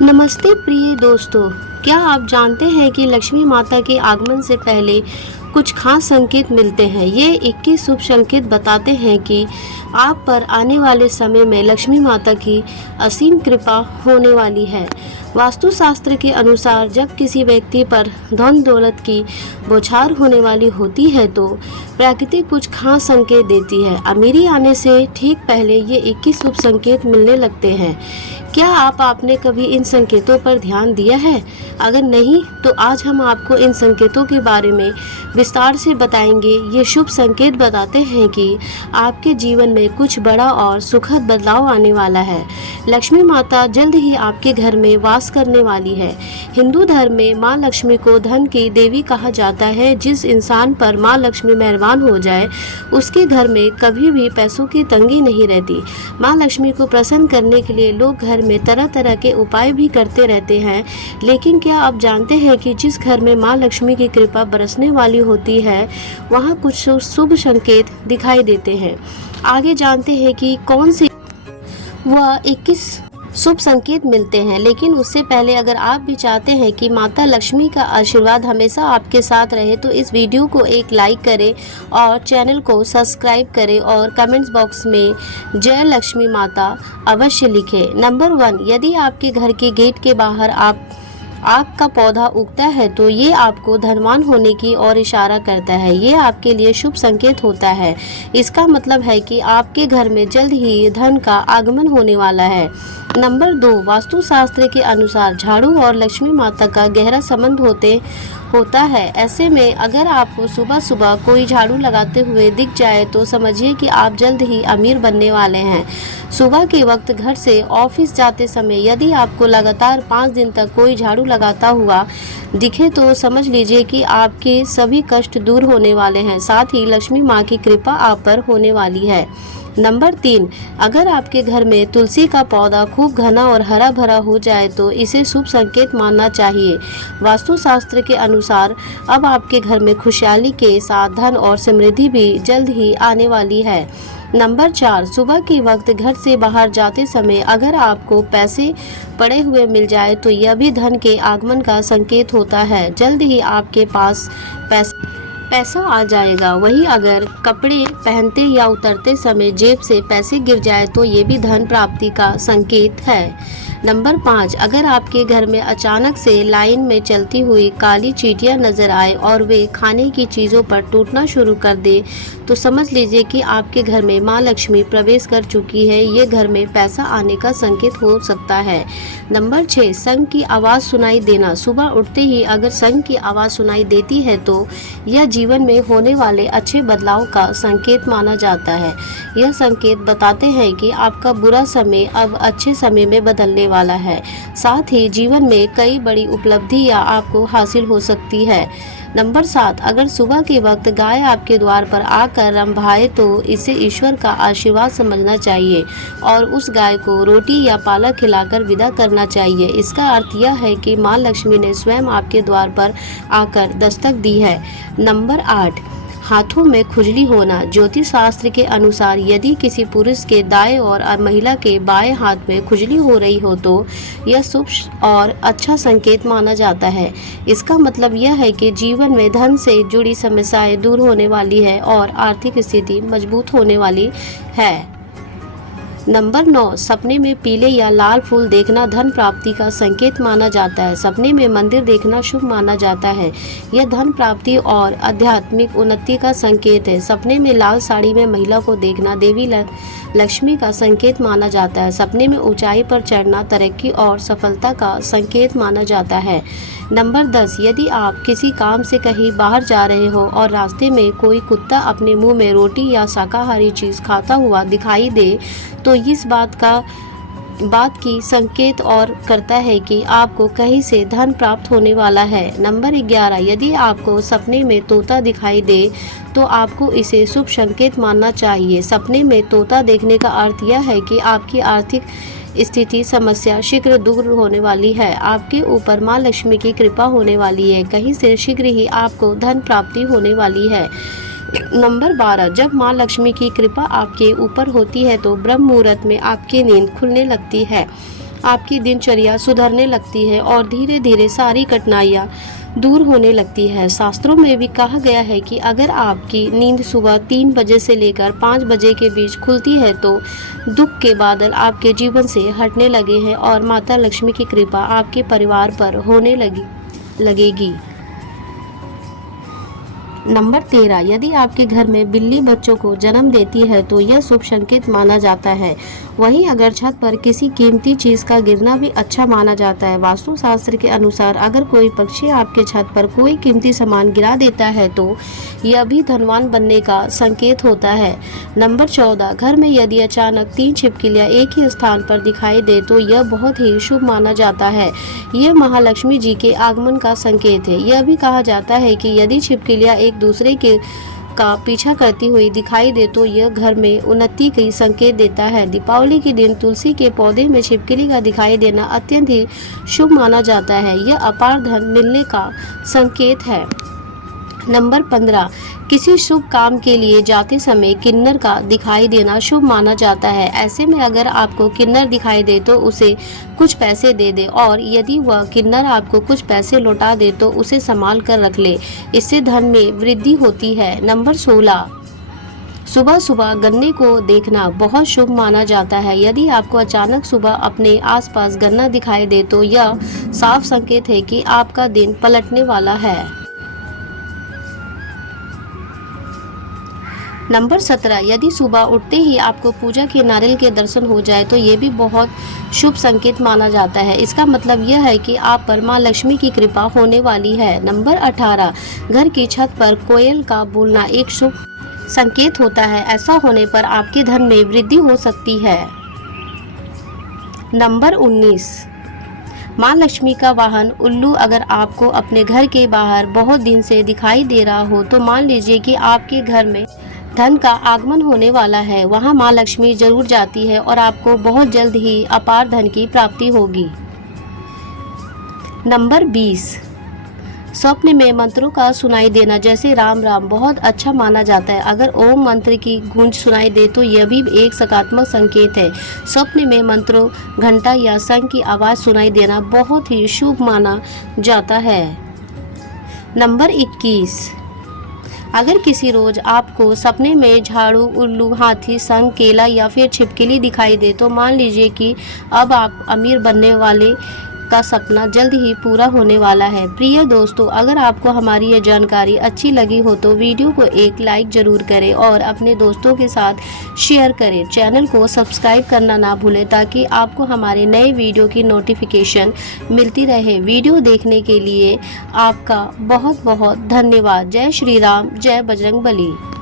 नमस्ते प्रिय दोस्तों, क्या आप जानते हैं कि लक्ष्मी माता के आगमन से पहले कुछ खास संकेत मिलते हैं। ये 21 शुभ संकेत बताते हैं कि आप पर आने वाले समय में लक्ष्मी माता की असीम कृपा होने वाली है। वास्तुशास्त्र के अनुसार जब किसी व्यक्ति पर धन दौलत की बौछार होने वाली होती है तो प्रकृति कुछ खास संकेत देती है। अमीरी आने से ठीक पहले ये 21 शुभ संकेत मिलने लगते हैं। क्या आपने कभी इन संकेतों पर ध्यान दिया है? अगर नहीं तो आज हम आपको इन संकेतों के बारे में विस्तार से बताएंगे। ये शुभ संकेत बताते हैं कि आपके जीवन में कुछ बड़ा और सुखद बदलाव आने वाला है। लक्ष्मी माता जल्द ही आपके घर में वास करने वाली है। हिंदू धर्म में माँ लक्ष्मी को धन की देवी कहा जाता है। जिस इंसान पर माँ लक्ष्मी मेहरबान हो जाए उसके घर में कभी भी पैसों की तंगी नहीं रहती। माँ लक्ष्मी को प्रसन्न करने के लिए लोग घर में तरह तरह के उपाय भी करते रहते हैं, लेकिन क्या आप जानते हैं कि जिस घर में माँ लक्ष्मी की कृपा बरसने वाली होती है वहाँ कुछ शुभ संकेत दिखाई देते हैं। आगे जानते हैं कि कौन से वह 21 शुभ संकेत मिलते हैं। लेकिन उससे पहले अगर आप भी चाहते हैं कि माता लक्ष्मी का आशीर्वाद हमेशा आपके साथ रहे तो इस वीडियो को एक लाइक करें और चैनल को सब्सक्राइब करें और कमेंट्स बॉक्स में जय लक्ष्मी माता अवश्य लिखें। नंबर 1, यदि आपके घर के गेट के बाहर आग का पौधा उगता है तो ये आपको धनवान होने की ओर इशारा करता है। ये आपके लिए शुभ संकेत होता है। इसका मतलब है कि आपके घर में जल्द ही धन का आगमन होने वाला है। नंबर 2, वास्तुशास्त्र के अनुसार झाड़ू और लक्ष्मी माता का गहरा संबंध होता है। ऐसे में अगर आपको सुबह सुबह कोई झाड़ू लगाते हुए दिख जाए तो समझिए कि आप जल्द ही अमीर बनने वाले हैं। सुबह के वक्त घर से ऑफिस जाते समय यदि आपको लगातार 5 दिन तक कोई झाड़ू लगाता हुआ दिखे तो समझ लीजिए कि आपके सभी कष्ट दूर होने वाले हैं। साथ ही लक्ष्मी माँ की कृपा आप पर होने वाली है। नंबर 3, अगर आपके घर में तुलसी का पौधा खूब घना और हरा भरा हो जाए तो इसे शुभ संकेत मानना चाहिए। वास्तुशास्त्र के अनुसार अब आपके घर में खुशहाली के साथ धन और समृद्धि भी जल्द ही आने वाली है। नंबर 4, सुबह के वक्त घर से बाहर जाते समय अगर आपको पैसे पड़े हुए मिल जाए तो यह भी धन के आगमन का संकेत होता है। जल्द ही आपके पास पैसा आ जाएगा। वहीं अगर कपड़े पहनते या उतरते समय जेब से पैसे गिर जाए तो ये भी धन प्राप्ति का संकेत है। नंबर 5, अगर आपके घर में अचानक से लाइन में चलती हुई काली चींटियां नजर आए और वे खाने की चीज़ों पर टूटना शुरू कर दे तो समझ लीजिए कि आपके घर में माँ लक्ष्मी प्रवेश कर चुकी है। ये घर में पैसा आने का संकेत हो सकता है। नंबर 6, शंख की आवाज़ सुनाई देना। सुबह उठते ही अगर शंख की आवाज़ सुनाई देती है तो यह जीवन में होने वाले अच्छे बदलाव का संकेत माना जाता है। यह संकेत बताते हैं कि आपका बुरा समय अब अच्छे समय में बदलने वाला है। साथ ही जीवन में कई बड़ी उपलब्धियां आपको हासिल हो सकती है। नंबर 7, अगर सुबह के वक्त गाय आपके द्वार पर आकर रंभाए तो इसे ईश्वर का आशीर्वाद समझना चाहिए और उस गाय को रोटी या पालक खिलाकर विदा करना चाहिए। इसका अर्थ यह है कि माँ लक्ष्मी ने स्वयं आपके द्वार पर आकर दस्तक दी है। नंबर 8, हाथों में खुजली होना। ज्योतिष शास्त्र के अनुसार यदि किसी पुरुष के दाएं और महिला के बाएं हाथ में खुजली हो रही हो तो यह शुभ और अच्छा संकेत माना जाता है। इसका मतलब यह है कि जीवन में धन से जुड़ी समस्याएं दूर होने वाली है और आर्थिक स्थिति मजबूत होने वाली है। नंबर 9, सपने में पीले या लाल फूल देखना धन प्राप्ति का संकेत माना जाता है। सपने में मंदिर देखना शुभ माना जाता है। यह धन प्राप्ति और आध्यात्मिक उन्नति का संकेत है। सपने में लाल साड़ी में महिला को देखना देवी लक्ष्मी का संकेत माना जाता है। सपने में ऊंचाई पर चढ़ना तरक्की और सफलता का संकेत माना जाता है। नंबर 10, यदि आप किसी काम से कहीं बाहर जा रहे हो और रास्ते में कोई कुत्ता अपने मुंह में रोटी या शाकाहारी चीज़ खाता हुआ दिखाई दे तो इस बात की संकेत और करता है कि आपको कहीं से धन प्राप्त होने वाला है। नंबर 11, यदि आपको सपने में तोता दिखाई दे तो आपको इसे शुभ संकेत मानना चाहिए। सपने में तोता देखने का अर्थ यह है कि आपकी आर्थिक स्थिति समस्या शीघ्र दूर होने वाली है। आपके ऊपर माँ लक्ष्मी की कृपा होने वाली है। कहीं से शीघ्र ही आपको धन प्राप्ति होने वाली है। नंबर 12, जब माँ लक्ष्मी की कृपा आपके ऊपर होती है तो ब्रह्म मुहूर्त में आपकी नींद खुलने लगती है। आपकी दिनचर्या सुधरने लगती है और धीरे धीरे सारी कठिनाइयाँ दूर होने लगती है। शास्त्रों में भी कहा गया है कि अगर आपकी नींद सुबह 3 बजे से लेकर 5 बजे के बीच खुलती है तो दुख के बादल आपके जीवन से हटने लगे हैं और माता लक्ष्मी की कृपा आपके परिवार पर होने लगेगी। नंबर 13, यदि आपके घर में बिल्ली बच्चों को जन्म देती है तो यह शुभ संकेत माना जाता है। वहीं अगर छत पर किसी कीमती चीज का गिरना भी अच्छा माना जाता है। वास्तु शास्त्र के अनुसार अगर कोई पक्षी आपके छत पर कोई कीमती सामान गिरा देता है तो यह भी धनवान बनने का संकेत होता है। नंबर 14, घर में यदि अचानक 3 छिपकलियां एक ही स्थान पर दिखाई दे तो यह बहुत ही शुभ माना जाता है। यह महालक्ष्मी जी के आगमन का संकेत है। यह भी कहा जाता है कि यदि छिपकलियां एक दूसरे के का पीछा करती हुई दिखाई दे तो यह घर में उन्नति का संकेत देता है। दीपावली के दिन तुलसी के पौधे में छिपकली का दिखाई देना अत्यंत ही शुभ माना जाता है। यह अपार धन मिलने का संकेत है। नंबर 15, किसी शुभ काम के लिए जाते समय किन्नर का दिखाई देना शुभ माना जाता है। ऐसे में अगर आपको किन्नर दिखाई दे तो उसे कुछ पैसे दे दे और यदि वह किन्नर आपको कुछ पैसे लौटा दे तो उसे संभाल कर रख ले, इससे धन में वृद्धि होती है। नंबर 16, सुबह सुबह गन्ने को देखना बहुत शुभ माना जाता है। यदि आपको अचानक सुबह अपने आसपास गन्ना दिखाई दे तो यह साफ संकेत है कि आपका दिन पलटने वाला है। नंबर 17, यदि सुबह उठते ही आपको पूजा के नारियल के दर्शन हो जाए तो ये भी बहुत शुभ संकेत माना जाता है। इसका मतलब यह है कि आप पर माँ लक्ष्मी की कृपा होने वाली है। नंबर 18, घर की छत पर कोयल का बोलना एक शुभ संकेत होता है। ऐसा होने पर आपके धन में वृद्धि हो सकती है। नंबर 19, माँ लक्ष्मी का वाहन उल्लू अगर आपको अपने घर के बाहर बहुत दिन से दिखाई दे रहा हो तो मान लीजिए कि आपके घर में धन का आगमन होने वाला है। वहाँ माँ लक्ष्मी जरूर जाती है और आपको बहुत जल्द ही अपार धन की प्राप्ति होगी। नंबर 20, स्वप्न में मंत्रों का सुनाई देना जैसे राम राम बहुत अच्छा माना जाता है। अगर ओम मंत्र की गूंज सुनाई दे तो यह भी एक सकारात्मक संकेत है। स्वप्न में मंत्रों, घंटा या शंख की आवाज़ सुनाई देना बहुत ही शुभ माना जाता है। नंबर 21, अगर किसी रोज आपको सपने में झाड़ू, उल्लू, हाथी, शंख, केला या फिर छिपकली दिखाई दे तो मान लीजिए कि अब आप अमीर बनने वाले का सपना जल्द ही पूरा होने वाला है। प्रिय दोस्तों, अगर आपको हमारी ये जानकारी अच्छी लगी हो तो वीडियो को एक लाइक जरूर करें और अपने दोस्तों के साथ शेयर करें। चैनल को सब्सक्राइब करना ना भूलें ताकि आपको हमारे नए वीडियो की नोटिफिकेशन मिलती रहे। वीडियो देखने के लिए आपका बहुत बहुत धन्यवाद। जय श्री राम, जय बजरंग बली।